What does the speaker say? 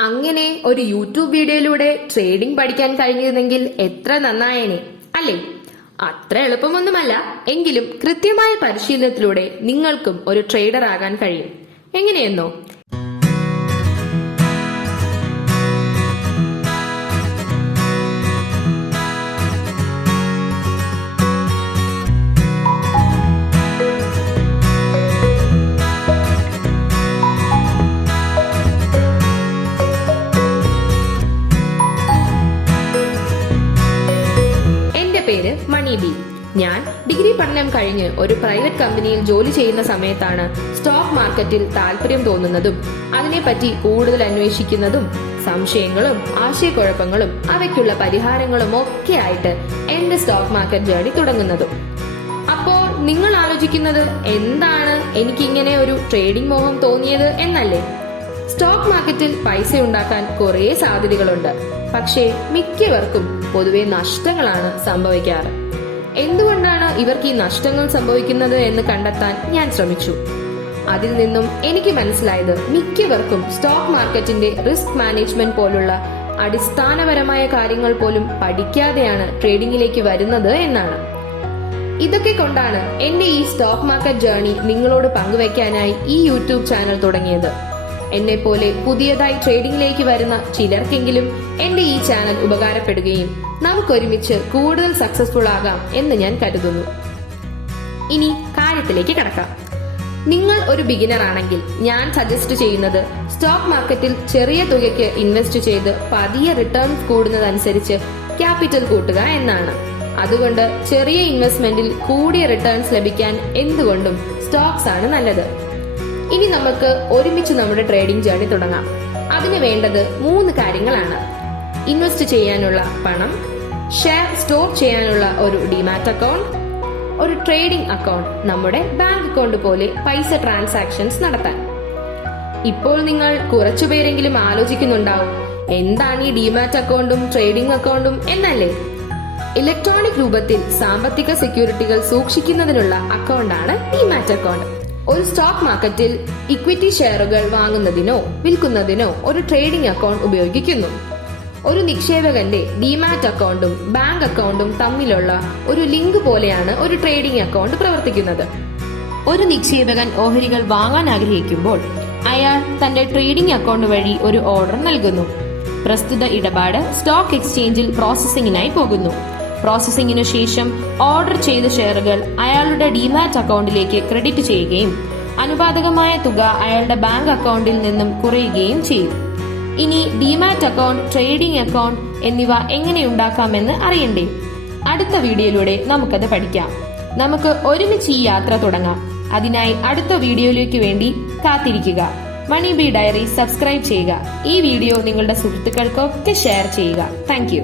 അങ്ങനെ ഒരു യൂട്യൂബ് വീഡിയോയിലൂടെ ട്രേഡിംഗ് പഠിക്കാൻ കഴിഞ്ഞിരുന്നെങ്കിൽ എത്ര നന്നായേനെ അല്ലേ? അത്ര എളുപ്പമൊന്നുമല്ല, എങ്കിലും കൃത്യമായ പരിശീലനത്തിലൂടെ നിങ്ങൾക്കും ഒരു ട്രേഡർ ആകാൻ കഴിയും. എങ്ങനെയെന്നോ? പേര് മണിബി. ഞാൻ ഡിഗ്രി പഠനം കഴിഞ്ഞ് ഒരു പ്രൈവറ്റ് കമ്പനിയിൽ ജോലി ചെയ്യുന്ന സമയത്താണ് സ്റ്റോക്ക് മാർക്കറ്റിൽ താല്പര്യം തോന്നുന്നതും അതിനെപ്പറ്റി കൂടുതൽ അന്വേഷിക്കുന്നതും സംശയങ്ങളും ആശയക്കുഴപ്പങ്ങളും അവയ്ക്കുള്ള പരിഹാരങ്ങളും ഒക്കെ ആയിട്ട് എന്റെ സ്റ്റോക്ക് മാർക്കറ്റ് ജേർണി തുടങ്ങുന്നതും. അപ്പോൾ നിങ്ങൾ ആലോചിക്കുന്നത് എന്താണ് എനിക്കിങ്ങനെ ഒരു ട്രേഡിംഗ് മോഹം തോന്നിയത് എന്നല്ലേ? സ്റ്റോക്ക് മാർക്കറ്റിൽ പൈസ ഉണ്ടാക്കാൻ കുറേ സാധ്യതകളുണ്ട്. പക്ഷേ മിക്കവർക്കും പൊതുവെ നഷ്ടങ്ങളാണ് സംഭവിക്കാറ്. എന്തുകൊണ്ടാണ് ഇവർക്ക് ഈ നഷ്ടങ്ങൾ സംഭവിക്കുന്നത് എന്ന് കണ്ടെത്താൻ ഞാൻ ശ്രമിച്ചു. അതിൽ നിന്നും എനിക്ക് മനസ്സിലായത് മിക്കവർക്കും സ്റ്റോക്ക് മാർക്കറ്റിന്റെ റിസ്ക് മാനേജ്മെന്റ് പോലുള്ള അടിസ്ഥാനപരമായ കാര്യങ്ങൾ പോലും പഠിക്കാതെയാണ് ട്രേഡിംഗിലേക്ക് വരുന്നത് എന്നാണ്. ഇതൊക്കെ കൊണ്ടാണ് എന്റെ ഈ സ്റ്റോക്ക് മാർക്കറ്റ് ജേർണി നിങ്ങളോട് പങ്കുവയ്ക്കാനായി ഈ യൂട്യൂബ് ചാനൽ തുടങ്ങിയത്. എന്നെ പോലെ പുതിയതായി ട്രേഡിംഗിലേക്ക് വരുന്ന ചിലർക്കെങ്കിലും എന്റെ ഈ ചാനൽ ഉപകാരപ്പെടുകയും നമുക്കൊരുമിച്ച് കൂടുതൽ സക്സസ്ഫുൾ ആകാം എന്ന് ഞാൻ കരുതുന്നു. ഇനി കാര്യത്തിലേക്ക് കടക്കാം. നിങ്ങൾ ഒരു ബിഗിനർ ആണെങ്കിൽ ഞാൻ സജസ്റ്റ് ചെയ്യുന്നത് സ്റ്റോക്ക് മാർക്കറ്റിൽ ചെറിയ തുകയ്ക്ക് ഇൻവെസ്റ്റ് ചെയ്ത് പതിയെ റിട്ടേൺസ് കൂടുന്നതനുസരിച്ച് ക്യാപിറ്റൽ കൂട്ടുക എന്നാണ്. അതുകൊണ്ട് ചെറിയ ഇൻവെസ്റ്റ്മെന്റിൽ കൂടിയ റിട്ടേൺസ് ലഭിക്കാൻ എന്തുകൊണ്ടും സ്റ്റോക്സ് ആണ് നല്ലത്. ഇനി നമുക്ക് ഒരുമിച്ച് നമ്മുടെ ട്രേഡിംഗ് ജേർണി തുടങ്ങാം. അതിന് വേണ്ടത് 3 കാര്യങ്ങളാണ്: ഇൻവെസ്റ്റ് ചെയ്യാനുള്ള പണം, ഷെയർ സ്റ്റോർ ചെയ്യാനുള്ള ഒരു ഡിമാറ്റ് അക്കൗണ്ട്, ഒരു ട്രേഡിംഗ് അക്കൗണ്ട്, നമ്മുടെ ബാങ്ക് അക്കൗണ്ട് പോലെ പൈസ ട്രാൻസാക്ഷൻസ് നടത്താൻ. ഇപ്പോൾ നിങ്ങൾ കുറച്ചുപേരെങ്കിലും ആലോചിക്കുന്നുണ്ടാവും, എന്താണ് ഈ ഡിമാറ്റ് അക്കൗണ്ടും ട്രേഡിംഗ് അക്കൗണ്ടും എന്നല്ലേ? ഇലക്ട്രോണിക് രൂപത്തിൽ സാമ്പത്തിക സെക്യൂരിറ്റികൾ സൂക്ഷിക്കുന്നതിനുള്ള അക്കൗണ്ടാണ് ഡിമാറ്റ് അക്കൗണ്ട്. ഒരു സ്റ്റോക്ക് മാർക്കറ്റിൽ ഇക്വിറ്റി ഷെയറുകൾ വാങ്ങുന്നതിനോ വിൽക്കുന്നതിനോ ഒരു ട്രേഡിംഗ് അക്കൗണ്ട് ഉപയോഗിക്കുന്നു. ഒരു നിക്ഷേപകന്റെ ഡിമാറ്റ് അക്കൗണ്ടും ബാങ്ക് അക്കൗണ്ടും തമ്മിലുള്ള ഒരു ലിങ്ക് പോലെയാണ് ഒരു ട്രേഡിംഗ് അക്കൗണ്ട് പ്രവർത്തിക്കുന്നത്. ഒരു നിക്ഷേപകൻ ഓഹരികൾ വാങ്ങാൻ ആഗ്രഹിക്കുമ്പോൾ അയാൾ തന്റെ ട്രേഡിംഗ് അക്കൗണ്ട് വഴി ഒരു ഓർഡർ നൽകുന്നു. പ്രസ്തുത ഇടപാട് സ്റ്റോക്ക് എക്സ്ചേഞ്ചിൽ പ്രോസസ്സിംഗിനായി പോകുന്നു. പ്രോസസ്സിംഗിനു ശേഷം ഓർഡർ ചെയ്ത ഷെയറുകൾ അയാളുടെ ഡിമാറ്റ് അക്കൗണ്ടിലേക്ക് ക്രെഡിറ്റ് ചെയ്യുകയും അനുപാതകമായ തുക അയാളുടെ ബാങ്ക് അക്കൗണ്ടിൽ നിന്നും കുറയുകയും ചെയ്യും. ഇനി ഡിമാറ്റ് അക്കൗണ്ട്, ട്രേഡിംഗ് അക്കൗണ്ട് എന്നിവ എങ്ങനെ ഉണ്ടാക്കാമെന്ന് അറിയണ്ടേ? അടുത്ത വീഡിയോയിലൂടെ നമുക്കത് പഠിക്കാം. നമുക്ക് ഒരുമിച്ച് ഈ യാത്ര തുടങ്ങാം. അതിനായി അടുത്ത വീഡിയോയിലേക്ക് വേണ്ടി കാത്തിരിക്കുക. മണി ബി ഡയറി സബ്സ്ക്രൈബ് ചെയ്യുക. ഈ വീഡിയോ നിങ്ങളുടെ സുഹൃത്തുക്കൾക്കൊക്കെ ഷെയർ ചെയ്യുക. താങ്ക്